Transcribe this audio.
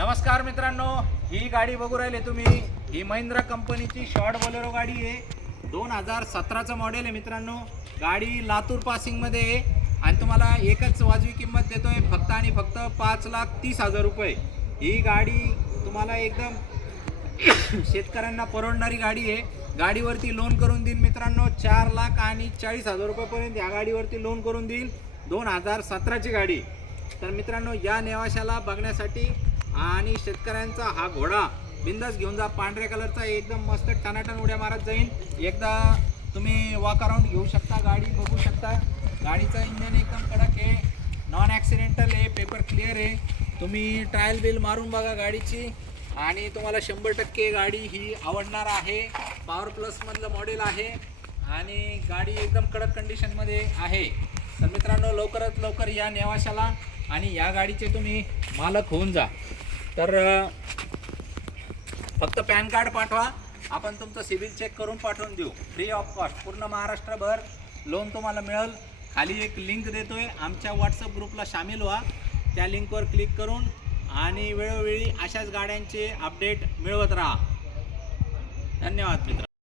नमस्कार मित्रांनो, ही गाडी बघू राहिले तुम्ही, ही महिंद्रा कंपनीची शॉर्ट बोलेरो गाडी आहे। 2017चं मॉडेल आहे मित्रांनो। गाडी लातूर पासिंगमध्ये आहे आणि तुम्हाला एकच वाजवी किंमत देतोय फक्त आणि फक्त 5,30,000 रुपये। ही गाडी तुम्हाला एकदम शेतकऱ्यांना परवडणारी गाडी आहे। गाडीवरती लोन करून देईल मित्रांनो, 4,40,000 रुपयापर्यंत या गाडीवरती लोन करून देईल। 2017ची गाडी। तर मित्रांनो, या नेवाशाला बघण्यासाठी आणि शेतकऱ्यांचा हा घोडा बिंदास घेऊन जा। पांढऱ्या कलरचा एकदम मस्त टनाटन उड्या मारत जाईल। एकदा तुम्ही वॉक अराउंड घेऊ शकता, गाडी बघू शकता। गाडीचं इंजन एकदम कडक आहे, नॉन ॲक्सिडेंटल आहे, पेपर क्लिअर आहे। तुम्ही ट्रायल बिल मारून बघा गाडीची आणि तुम्हाला 100% गाडी ही आवडणार आहे। पॉवर प्लस मधलं मॉडेल आहे आणि गाडी एकदम कडक कंडिशनमध्ये आहे। तर मित्रांनो, लवकरात लवकर या नेवाशाला आणि या गाडीचे तुम्ही मालक होऊन जा। तर फक्त पॅन कार्ड पाठवा, आपण तुमचं सिबिल चेक करून पाठवून देऊ फ्री ऑफ कॉस्ट। पूर्ण महाराष्ट्रभर लोन तुम्हाला मिळेल। खाली एक लिंक देतोय, आमच्या व्हॉट्सअप ग्रुपला सामील व्हा। त्या लिंकवर क्लिक करून आणि वेळोवेळी अशाच गाड्यांचे अपडेट मिळवत राहा। धन्यवाद मित्र।